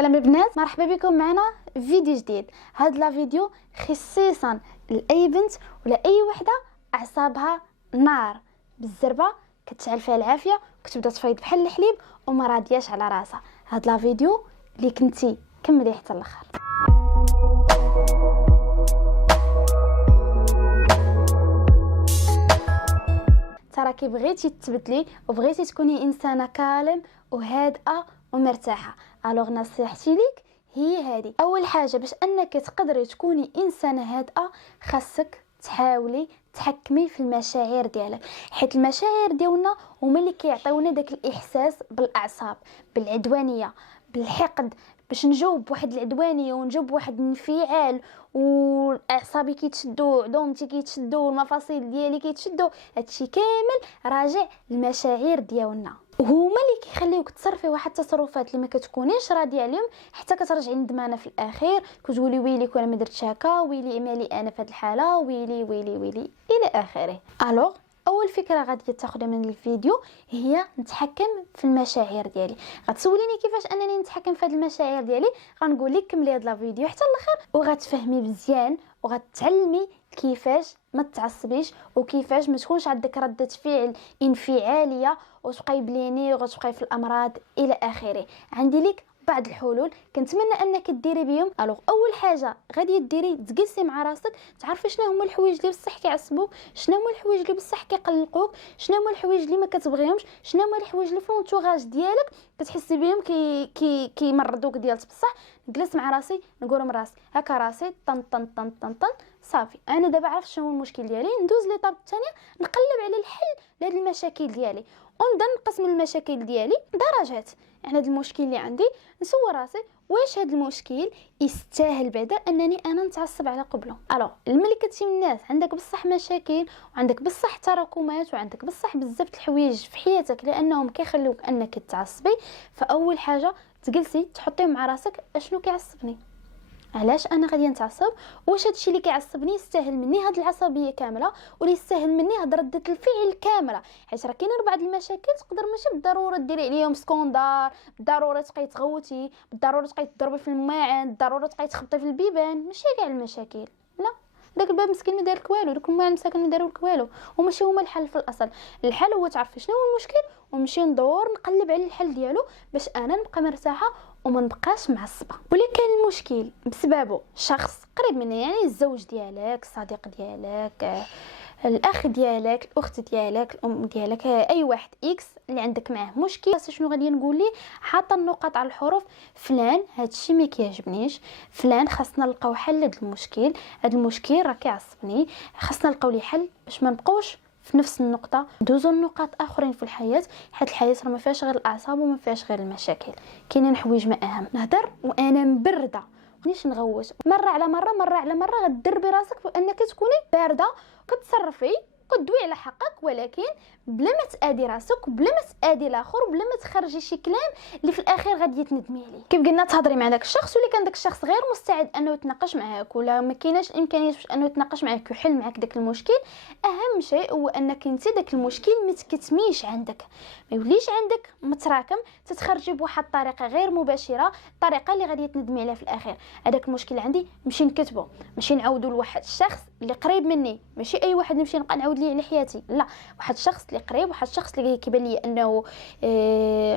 سلام البنات، مرحبا بكم معنا في فيديو جديد. هاد لا فيديو خصيصا لاي بنت ولا اي وحده اعصابها نار بالزربه، كتشعل فيها العافيه وكتبدا تفيض بحال الحليب وما راضياش على راسها. هاد لا فيديو اللي كنتي كملي حتى الاخر. تراكي بغيتي تبدلي وبغيتي تكوني انسانه كالم وهادئه ومرتاحه، الوغ نصيحتي ليك هي هذه. اول حاجه باش انك تقدري تكوني انسانه هادئه خاصك تحاولي تحكمي في المشاعر ديالك، حيت المشاعر ديالنا هما اللي كيعطيونا داك الاحساس بالاعصاب، بالعدوانيه، بالحقد. باش نجاوب بواحد العدوانيه ونجاوب بواحد الانفعال واعصابي كيتشدوا، عظومتي كيتشدوا، المفاصل ديالي كيتشدوا، هادشي كامل راجع المشاعر ديالنا، وهما اللي كيخليوك تصرفي واحد التصرفات اللي ما كتكونيش راضيه عليهم، حتى كترجعي ندمانه في الاخير، كتقولي ويلي كون ما درتش هكا، ويلي مالي انا في هذه الحاله، ويلي ويلي ويلي الى اخره. الوغ اول فكره غادي تاخذها من الفيديو هي نتحكم في المشاعر ديالي. غتسوليني كيفاش انني نتحكم في هذه المشاعر ديالي، غنقول لك كملي هذا الفيديو حتى الاخر وغتفهمي مزيان وغتعلمي كيفاش ما تعصبيش وكيفاش ما تكونش عندك ردة فعل انفعاليه وتبقاي بليني وغتبقاي في الامراض الى اخره. عندي لك بعض الحلول كنتمنى انك ديري بهم. الوغ اول حاجه غادي ديري تجلسي مع راسك، تعرفي شنو هما الحوايج اللي بصح كيعصبوك، شنو هما الحوايج اللي بصح كيقلقوك، شنو هما الحوايج اللي ما كتبغيهمش، شنو هما الحوايج اللي في الانتوراج ديالك كتحسي بهم كيمرضوك ديال بصح. نجلس مع راسي نقول من راسي هكا، راسي طن طن طن طن طن، صافي انا دابا عرفت شنو هو المشكل ديالي، ندوز ليطاب الثانيه نقلب على الحل لهاد المشاكل ديالي ونبدا نقسم المشاكل ديالي درجات. يعني هذا المشكل اللي عندي نسول راسي واش هذا المشكل يستاهل بعدا انني انا نتعصب على قبله. الو الملي كتمشي من الناس عندك بصح مشاكل وعندك بصح تراكمات وعندك بصح بزاف د الحوايج في حياتك لانهم كيخلوك انك تعصبي، فاول حاجه تجلسي تحطيهم مع راسك اشنو كيعصبني، علاش انا غادي نتعصب، واش هادشي اللي كيعصبني يستاهل مني هاد العصبيه كامله ولا يستاهل مني هاد رده الفعل كامله. حيت راه كاينين بعض المشاكل تقدر ماشي بالضروره ديري عليهم سكوندار، بالضروره تبقاي تغوتي، بالضروره تبقاي تضربي في الماعن، بالضروره تبقاي تخبطي في البيبان، ماشي كاع المشاكل، لا داك الباب مسكين ما دار لك والو، داك الماعن مساكن ما داروا لك والو، وماشي هما الحل في الاصل. الحل هو تعرفي شنو هو المشكل ونمشي ندور نقلب على الحل ديالو باش انا نبقى مرتاحه وما نبقاش معصبه. ولا كان المشكل بسببه شخص قريب مني، يعني الزوج ديالك، الصديق ديالك، الاخ ديالك، الاخت ديالك، الام ديالك، اي واحد اكس اللي عندك معاه مشكل، شنو غادي نقول ليه؟ حاطه النقاط على الحروف، فلان هادشي ما كيعجبنيش، فلان خاصنا نلقاو حل لهذا المشكل، هذا المشكل راه كيعصبني، خاصنا نلقاو ليه حل باش ما نبقاوش في نفس النقطه، ندوزو النقاط اخرين في الحياه، حيت الحياه راه ما فيهاش غير الاعصاب وما فيهاش غير المشاكل، كاينين حوايج ما اهم. نهضر وانا مبرده مانيش نغوت، مره على مره غدربي راسك بانك تكوني بارده وكتصرفي كدوي على حقك، ولكن بلا ما تادي راسك وبلا ما تادي الاخر وبلا ما تخرجي شي كلام اللي في الاخير غادي تندمي عليه. كيف قلنا تهضري مع داك الشخص واللي كان داك الشخص غير مستعد انه يتناقش معاك ولا ما كايناش الامكانيه باش انه يتناقش معاك ويحل معاك داك المشكل، اهم شيء هو انك انت داك المشكل ما تكتميش عندك، ما يوليش عندك متراكم، تتخرجي بواحد الطريقه غير مباشره، الطريقه اللي غادي تندمي عليها في الاخير. هذاك المشكل عندي نمشي نكتبه، ماشي نعاودو لواحد الشخص اللي قريب مني، ماشي اي واحد نمشي نبقى نعاود ليه على حياتي، لا واحد الشخص اللي قريب، واحد الشخص اللي كيبان لي انه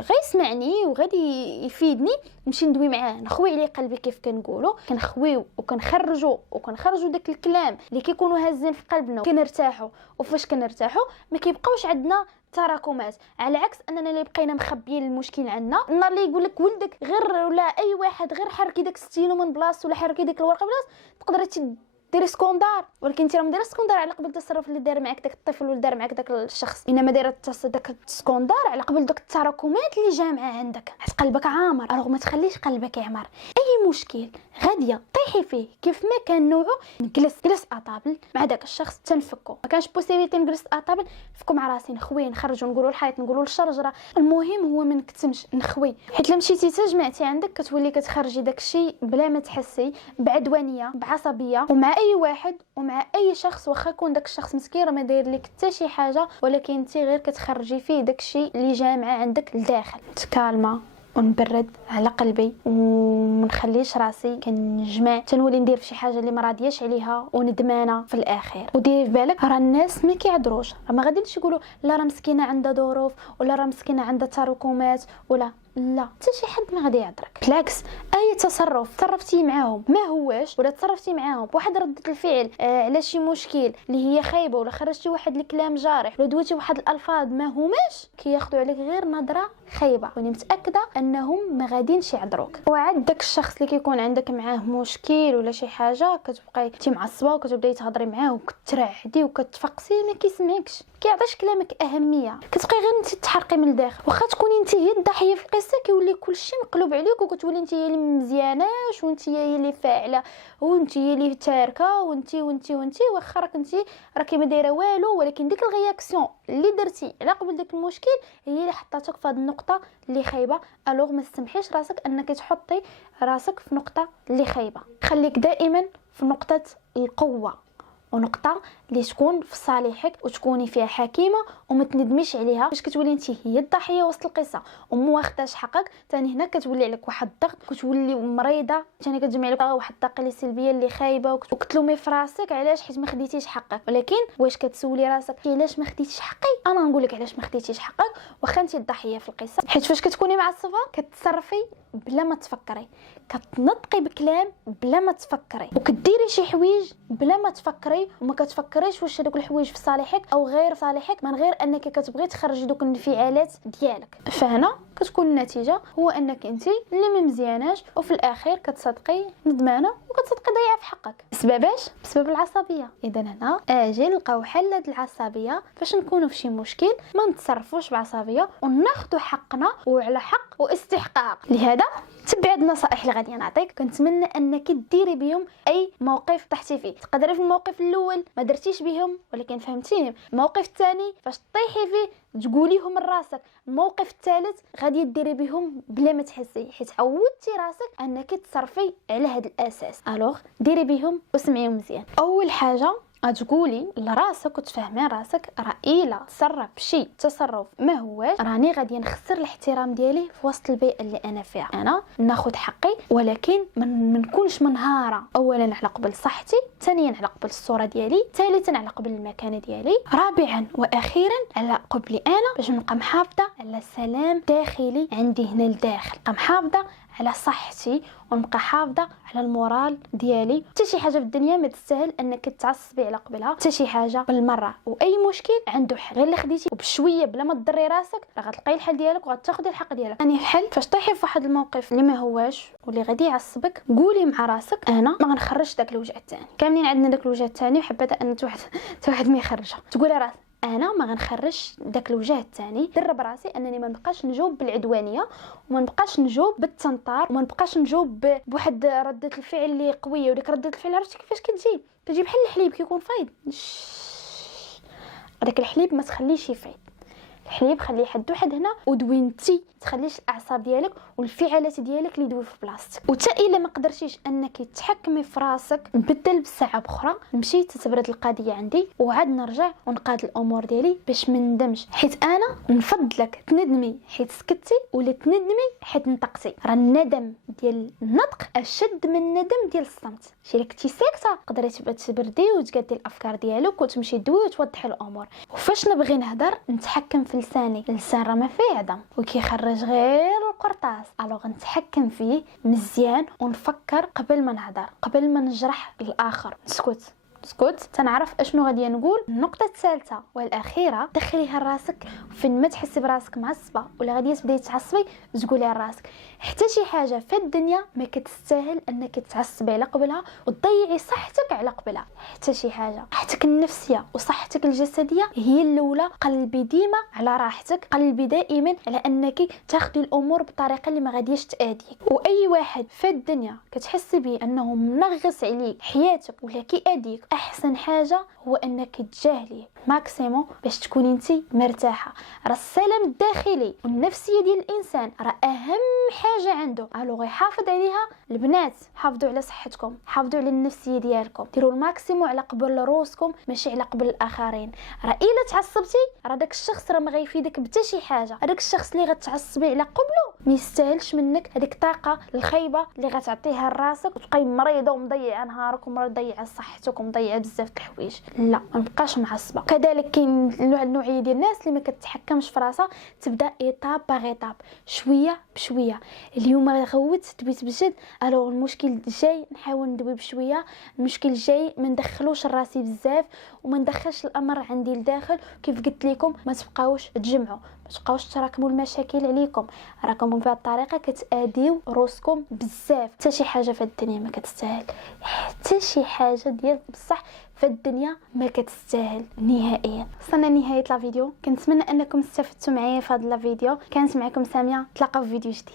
غيسمعني وغادي يفيدني، نمشي ندوي معاه، نخوي عليه قلبي كيف كنقولوا، كنخويو وكنخرجوا داك الكلام اللي كيكونوا هازين في قلبنا وكنرتاحوا. وفاش كنرتاحوا ما كيبقاوش عندنا تراكمات، على عكس اننا اللي بقينا مخبيين المشكل عندنا، النهار اللي يقول لك ولدك غير ولا اي واحد غير حركي داك ستيلو من بلاصه ولا حركي ديك الورقه بلاصه تقدري ديري سكوندار، ولكن انت راه ما دايره سكوندار على قبل التصرف اللي دار معك داك الطفل ولا دار معك داك الشخص، انما دايره داك السكوندار على قبل داك التراكمات اللي جامعه عندك، حيت قلبك عامر. الوغ ما تخليش قلبك يعمر، اي مشكل غاديه طيحي فيه كيف ما كان نوعه، جلس اطابل مع داك الشخص تنفكو، ما كانش بوسيبيليتي نجلس اطابل نفكو مع راسي، نخوي نخرجوا نقولوا الحيط نقولوا للشرجره، المهم هو ما نكتمش نخوي، حيت لما مشيتي تجمعتي عندك كتولي كتخرجي داكشي بلا ما تحسي، بعدوانيه بعصبيه، ومع اي واحد ومع اي شخص واخا يكون داك الشخص مسكين راه ما داير لك حتى شي حاجه، ولكن انت غير كتخرجي فيه داكشي اللي جامعه عندك لداخل. تكالما ونبرد على قلبي ومنخليش راسي كنجمع تنولي ندير في شي حاجه اللي ما راضياش عليها وندمانه في الاخير. وديري في بالك راه الناس ما كيعذروش، راه ما غاديش يقولوا لا راه مسكينه عندها ظروف ولا راه مسكينه عندها تراكمات ولا لا، حتى شي حد ما غادي يعذرك. بالعكس اي تصرف تصرفتي معاهم ما هواش ولا تصرفتي معاهم بواحد ردة الفعل على شي مشكل اللي هي خايبه ولا خرجتي واحد الكلام جارح ولا دويتي واحد الالفاظ ما هماش، كياخذوا عليك غير نظره خايبه، واني متاكده انهم ما غادينش يعذروك. وعاد داك الشخص اللي كيكون عندك معاه مشكل ولا شي حاجه كتبقاي انت معصبه وكتبداي تهضري معاه وكترعدي وكتفقسي ما كيسمعكش، كيعطيش كلامك اهميه، كتبقاي غير انت تحرقي من الداخل. واخا تكوني انت هي الضحيه في القصه كيولي كلشي مقلوب عليك وكتولي انت هي اللي مزياناش وانت هي اللي فاعله وانت هي اللي تاركه وانت واخا راك انت راكي ما دايره والو، ولكن ديك الرياكسيون اللي درتي على قبل داك المشكل هي اللي حطاتك في هذه النقطه اللي خايبه. الوغ ما تسمحيش راسك انك تحطي راسك في نقطه اللي خايبه، خليك دائما في نقطه القوه ونقطه اللي تكون في صالحك وتكوني فيها حكيمه وما تندميش عليها. باش كتولي انت هي الضحيه وسط القصه وما واخداش حقك، ثاني هنا كتولي عليك واحد الضغط، كتولي مريضه، ثاني كتجمع لك واحد الطاقه اللي سلبيه اللي خايبه وكتلومي في راسك علاش حيت ما خديتيش حقك. ولكن واش كتسولي راسك علاش ما خديتيش حقي؟ انا نقول لك علاش ما خديتيش حقك واخا انت الضحيه في القصه، حيت فاش كتكوني معصبه كتصرفي بلا ما تفكري، كتنطقي بكلام بلا ما تفكري، وكديري شي حوايج بلا ما تفكري وما كتفكريش واش هذوك الحوايج في صالحك او غير في صالحك، من غير انك كتبغي تخرجي دوك الانفعالات ديالك. فهنا كتكون النتيجه هو انك انت اللي ما مزياناش وفي الاخير كتصدقي ندمانه وكتصدقي ضيعه في حقك. بسبباش؟ بسبب العصبيه. اذا هنا اجي نلقاو حل لهاد العصبيه فاش نكونوا في شي مشكل ما نتصرفوش بعصبيه وناخذوا حقنا وعلى حق واستحقاق. لهذا تبع النصائح اللي غادي نعطيك، كنتمنى انك ديري بهم اي موقف طحتي فيه. تقدري في الموقف الاول ما درتيش بهم ولكن فهمتيني، الموقف الثاني فاش طيحي فيه تقوليهم لراسك، الموقف الثالث غادي ديري بهم بلا ما تحسي حيت عودتي راسك انك تصرفي على هذا الاساس. الوغ ديري بهم وسمعيهم مزيان. اول حاجه غتقولي لراسك وتفهمي راسك راه الا تصرف بشي تصرف ما هواش راني غادي نخسر الاحترام ديالي في وسط البيئه اللي انا فيها. انا ناخذ حقي ولكن ما نكونش منهاره، اولا على قبل صحتي، ثانيا على قبل الصوره ديالي، ثالثا على قبل المكانه ديالي، رابعا واخيرا على قبلي انا باش نبقى محافظه على سلام داخلي عندي هنا لداخل، نبقى محافظه على صحتي ونبقى حافظه على المورال ديالي. حتى شي حاجه في الدنيا ما تستاهل انك تعصبي على قبلها، حتى شي حاجه بالمره، واي مشكل عنده حل، غير اللي خديتي وبشويه بلا ما تضري راسك راه غتلقاي الحل ديالك وغتاخدي الحق ديالك. ثاني الحل فاش طيحي في واحد الموقف اللي ما هواش واللي غادي يعصبك، قولي مع راسك انا ما غنخرجش داك الوجع الثاني. كاملين عندنا داك الوجع الثاني وحبذا ان واحد ما يخرجها. تقولي راسك انا ما غنخرجش داك الوجه الثاني، درب راسي انني ما نبقاش نجاوب بالعدوانيه وما نبقاش نجاوب بالتنطار وما نبقاش نجاوب بواحد رده الفعل اللي قويه. وديك رده الفعل عرفتي كيفاش كتجي بحال الحليب كيكون فايض، هذاك الحليب ما تخليش يفيض، الحليب خليه حد هنا ودوينتي تخليش الاعصاب ديالك والانفعالات ديالك اللي يدوي في بلاصتك. وتا الا ما قدرتيش انك تحكمي في راسك نبدل بساعه بخرى، نمشي تتبرد القضيه عندي وعاد نرجع ونقاد الامور ديالي باش ما ندمش. حيت انا نفضلك تندمي حيت سكتي ولا تندمي حيت نطقتي. راه الندم ديال النطق اشد من الندم ديال الصمت. شي الا كنتي ساكته تقدري تبردي وتقادي الافكار ديالك وتمشي دوي وتوضحي الامور. وفاش نبغي نهضر نتحكم في لساني، اللسان راه ما فيه عظم وكيخرج غير القرطاس، الوغ نتحكم فيه مزيان ونفكر قبل ما نهضر، قبل ما نجرح الاخر. نسكت تنعرف اشنو غادي نقول. النقطه الثالثه والاخيره دخليها لراسك فين ما تحسي براسك معصبه ولا غادي تبداي تعصبي تقوليها لراسك حتى شي حاجه في الدنيا ما كتستاهل انك تعصبي على قبلها وتضيعي صحتك على قبلها. حتى شي حاجه، صحتك النفسيه وصحتك الجسديه هي الاولى. قلبي ديما على راحتك، قلبي دائما على انك تاخدي الامور بطريقه اللي ما غاديش تاذيك. واي واحد في الدنيا كتحسي به انه منغص عليك حياتك ولا كيأذيك، احسن حاجه هو انك تجاهليه ماكسيموم باش تكوني انت مرتاحه. راه السلام الداخلي والنفسيه ديال الانسان راه اهم حاجه عنده. الوغ يحافظ عليها. البنات حافظوا على صحتكم، حافظوا على النفسيه ديالكم، ديروا الماكسيموم على قبل روسكم ماشي على قبل الاخرين. راه الا تعصبتي راه داك الشخص راه ما غيفيدك بحتى شي حاجه. هذاك الشخص اللي غتعصبي على قبله ما يستاهلش منك هذيك الطاقه الخايبه اللي غتعطيها لراسك وتبقاي مريضه ومضيعه نهارك ومضيعه صحتك ومضيعه بزاف د الحوايج. لا، ما نبقاش معصبه. كذلك كاين النوعيه ديال الناس اللي ما كتحكمش في راسها، تبدا ايطاب باغ ايطاب، شويه بشويه. اليوم غوت دويت بجد، الوغ المشكل الجاي نحاول ندوي بشويه، المشكل الجاي ما ندخلوش راسي بزاف وما ندخلش الامر عندي لداخل. كيف قلت لكم ما تبقاوش تجمعوا، ما تبقاوش تراكموا المشاكل عليكم. راكم بهذه الطريقه كتاديو روسكم بزاف. حتى شي حاجه في الدنيا ما كتستاهل، حتى شي حاجه ديال بصح في الدنيا ما كتستاهل نهائيا. وصلنا لنهايه الفيديو، كنتمنى انكم استفدتوا معايا في هذا الفيديو. كانت معكم ساميه، تلاقاو في فيديو جديد.